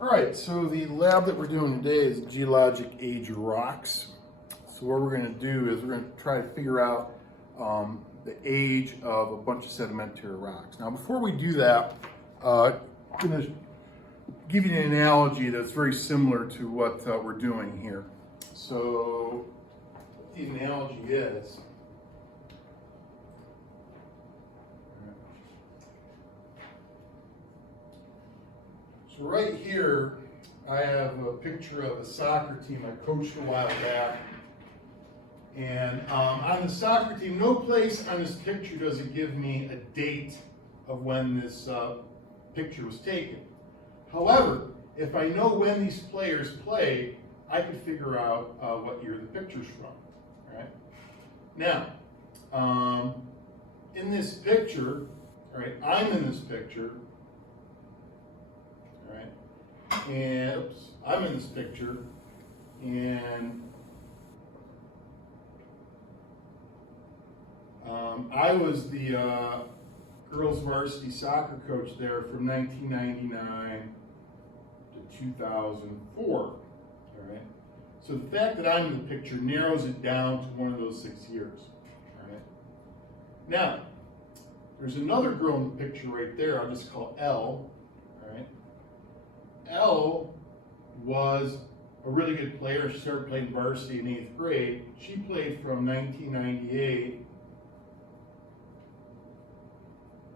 All right, so the lab that we're doing today is Geologic Age Rocks. So what we're going to do is we're going to try to figure out the age of a bunch of sedimentary rocks. Now, before we do that, I'm going to give you an analogy that's very similar to what we're doing here. So what the analogy is, so right here, I have a picture of a soccer team I coached a while back. And on the soccer team, no place on this picture does it give me a date of when this picture was taken. However, if I know when these players played, I can figure out what year the picture's from. Right? Now, in this picture, right, I'm in this picture. And I'm in this picture, and I was the girls varsity soccer coach there from 1999 to 2004. All right. So the fact that I'm in the picture narrows it down to one of those 6 years. All right. Now, there's another girl in the picture right there. I'll just call L. All right. Elle was a really good player. She started playing varsity in 8th grade. She played from 1998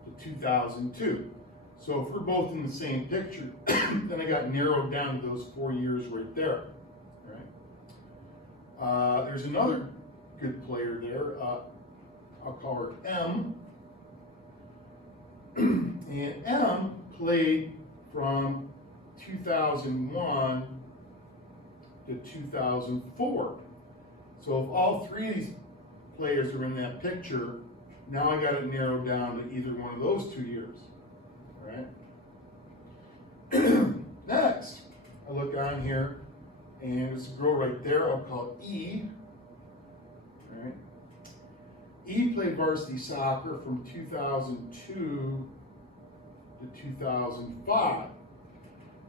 to 2002. So if we're both in the same picture, then I got narrowed down to those 4 years right there. Right? There's another good player there. I'll call her M. And M played from 2001 to 2004. So if all three of these players are in that picture, now I got it narrowed down to either one of those 2 years. Right? Next, I look on here, and there's a girl right there. I'll call E. Right? E played varsity soccer from 2002 to 2005.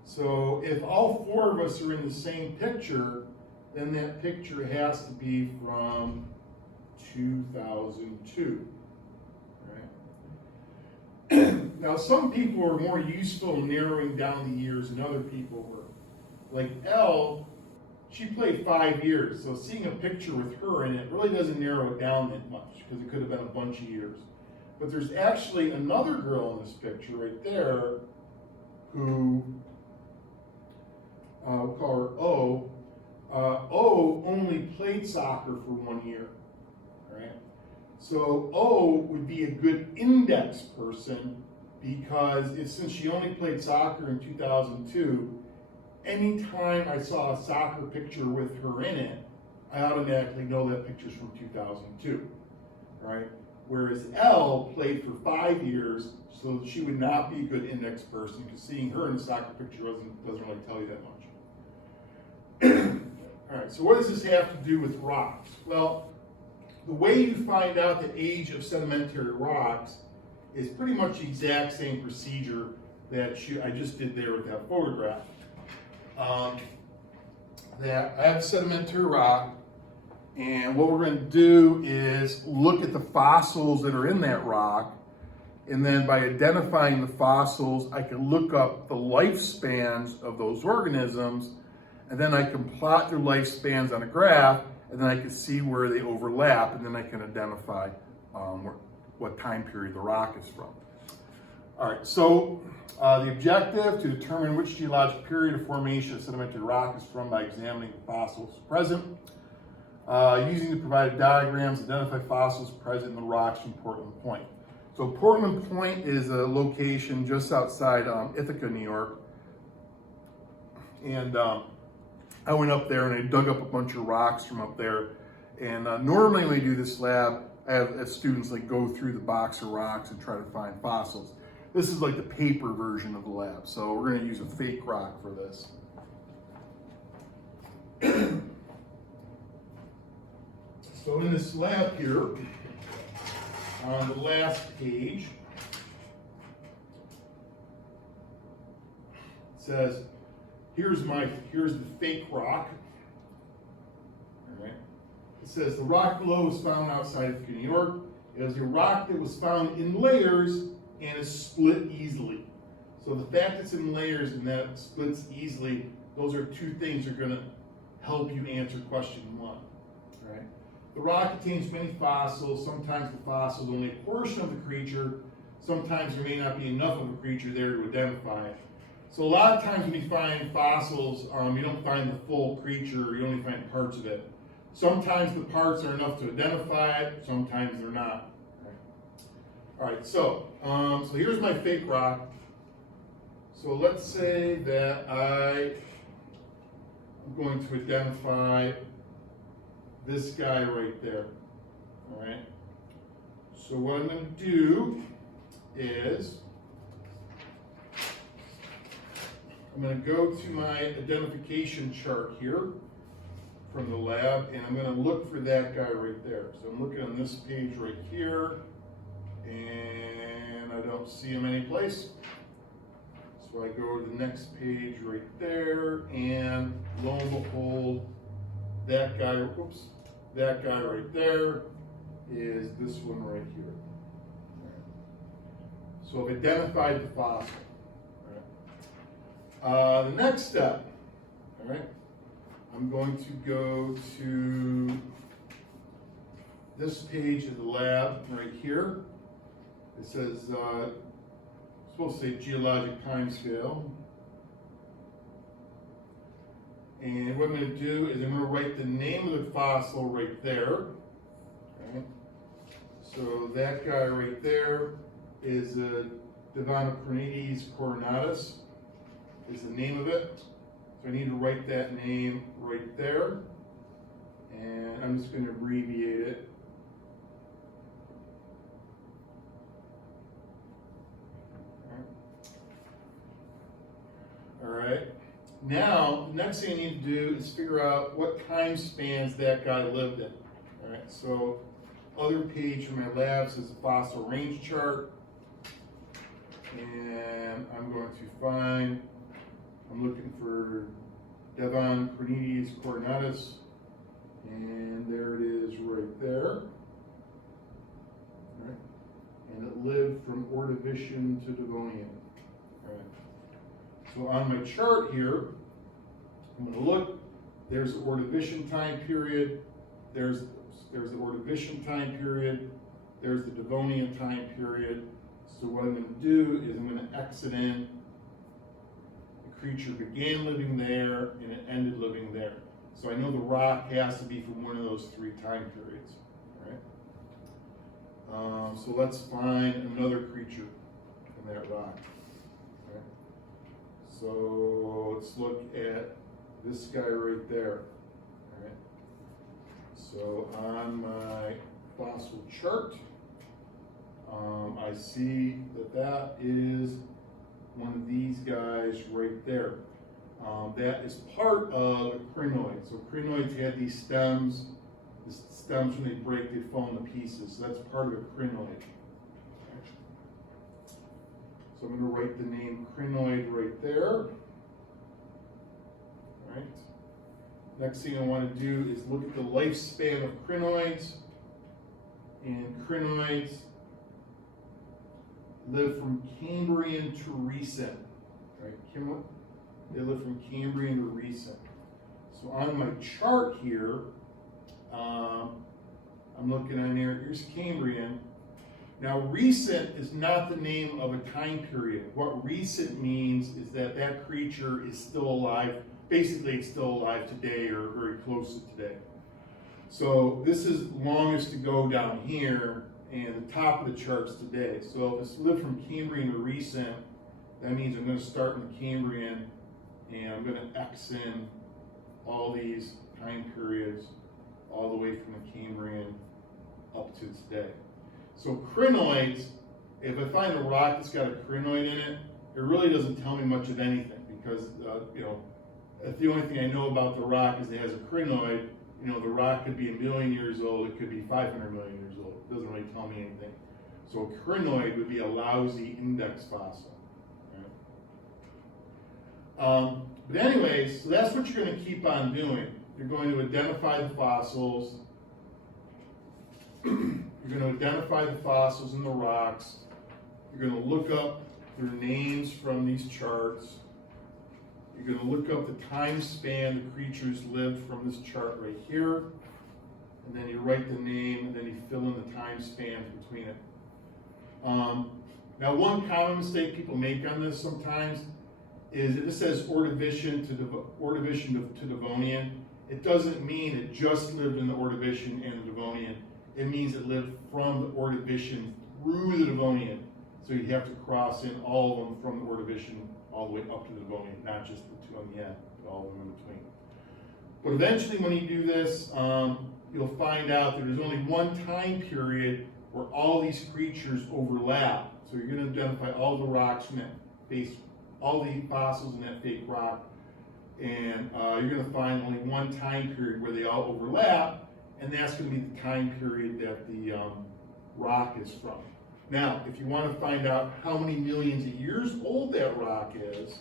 So if all 4 of us are in the same picture, then that picture has to be from 2002. Right? Now, some people are more useful in narrowing down the years than other people were. Like Elle, she played 5 years, so seeing a picture with her in it really doesn't narrow it down that much, because it could have been a bunch of years. But there's actually another girl in this picture right there who, we'll call her O. O only played soccer for 1 year. Right? So O would be a good index person, because since she only played soccer in 2002, anytime I saw a soccer picture with her in it, I automatically know that picture's from 2002. Right? Whereas L played for 5 years, so she would not be a good index person, because seeing her in a soccer picture doesn't really tell you that much. All right, so what does this have to do with rocks? Well, the way you find out the age of sedimentary rocks is pretty much the exact same procedure that I just did there with that photograph. That I have a sedimentary rock, and what we're going to do is look at the fossils that are in that rock, and then by identifying the fossils, I can look up the lifespans of those organisms, and then I can plot their lifespans on a graph, and then I can see where they overlap, and then I can identify what time period the rock is from. All right, so the objective to determine which geologic period of formation a sedimentary rock is from by examining the fossils present. Using the provided diagrams, identify fossils present in the rocks from Portland Point. So Portland Point is a location just outside Ithaca, New York. And I went up there and I dug up a bunch of rocks from up there. And normally when we do this lab, I have students like go through the box of rocks and try to find fossils. This is like the paper version of the lab. So we're going to use a fake rock for this. So in this lab here, on the last page, it says, here's the fake rock. All right. It says the rock below was found outside of New York. It was a rock that was found in layers and is split easily. So the fact it's in layers and that it splits easily, those are two things that are going to help you answer question 1. All right. The rock contains many fossils. Sometimes the fossil is only a portion of the creature. Sometimes there may not be enough of a creature there to identify it. So a lot of times when you find fossils, you don't find the full creature, you only find parts of it. Sometimes the parts are enough to identify it, sometimes they're not. All right, so here's my fake rock. So let's say that I'm going to identify this guy right there. All right. So what I'm going to do is I'm going to go to my identification chart here from the lab, and I'm going to look for that guy right there. So I'm looking on this page right here, and I don't see him anyplace. So I go to the next page right there, and lo and behold, that guy right there is this one right here. So I've identified the fossil. The next step, all right, I'm going to go to this page of the lab right here. It says, it's supposed to say geologic timescale. And what I'm going to do is I'm going to write the name of the fossil right there. Okay. So that guy right there is Devanocrinides coronatus is the name of it. So I need to write that name right there. And I'm just going to abbreviate it. All right. Now, the next thing I need to do is figure out what time spans that guy lived in. All right. So, other page from my lab says a fossil range chart. And I'm going to find, I'm looking for Devanocrinides coronatus. And there it is right there. All right. And it lived from Ordovician to Devonian. All right. So on my chart here, I'm going to look. There's the Ordovician time period. There's the Ordovician time period. There's the Devonian time period. So what I'm going to do is I'm going to exit in. The creature began living there and it ended living there. So I know the rock has to be from one of those 3 time periods. All right. So let's find another creature in that rock. So let's look at this guy right there. All right. So on my fossil chart, I see that is one of these guys right there. That is part of a crinoid. So crinoids had these stems. The stems, when they break, they fall into pieces. So that's part of a crinoid. So I'm going to write the name crinoid right there. All right. Next thing I want to do is look at the lifespan of crinoids. And crinoids live from Cambrian to recent. Right? They live from Cambrian to recent. So on my chart here, I'm looking on here. Here's Cambrian. Now, recent is not the name of a time period. What recent means is that that creature is still alive. Basically, it's still alive today or very close to today. So this is longest to go down here, and the top of the chart's today. So if it's lived from Cambrian to recent, that means I'm going to start in the Cambrian, and I'm going to X in all these time periods all the way from the Cambrian up to today. So crinoids, if I find a rock that's got a crinoid in it, it really doesn't tell me much of anything because, if the only thing I know about the rock is it has a crinoid, the rock could be 1 million years old, it could be 500 million years old. It doesn't really tell me anything. So a crinoid would be a lousy index fossil. But anyways, so that's what you're going to keep on doing. You're going to identify the fossils. You're going to identify the fossils in the rocks. You're going to look up their names from these charts. You're going to look up the time span the creatures lived from this chart right here. And then you write the name, and then you fill in the time span between it. Now, one common mistake people make on this sometimes is that it says Ordovician to Devonian. It doesn't mean it just lived in the Ordovician and the Devonian. It means it lived from the Ordovician through the Devonian. So you have to cross in all of them from the Ordovician all the way up to the Devonian, not just the two on the end, but all of them in between. But eventually when you do this, you'll find out that there's only one time period where all these creatures overlap. So you're going to identify all the rocks from that face, all the fossils in that fake rock, and you're going to find only one time period where they all overlap, and that's going to be the time period that the rock is from. Now, if you want to find out how many millions of years old that rock is,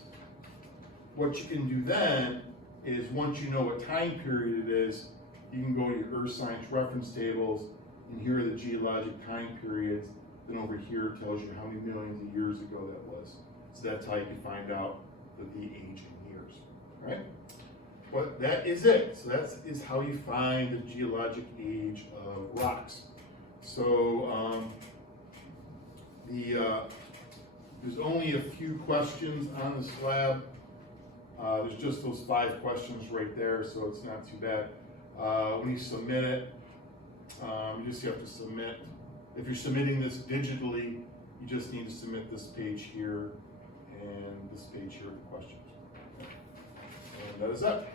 what you can do then is, once you know what time period it is, you can go to your earth science reference tables, and here are the geologic time periods. Then over here tells you how many millions of years ago that was. So that's how you can find out the age in years. All right? But that is it. So that is how you find the geologic age of rocks. So there's only a few questions on the slab. There's just those 5 questions right there, so it's not too bad. When you submit it, you just have to submit. If you're submitting this digitally, you just need to submit this page here and this page here with the questions. And that is it.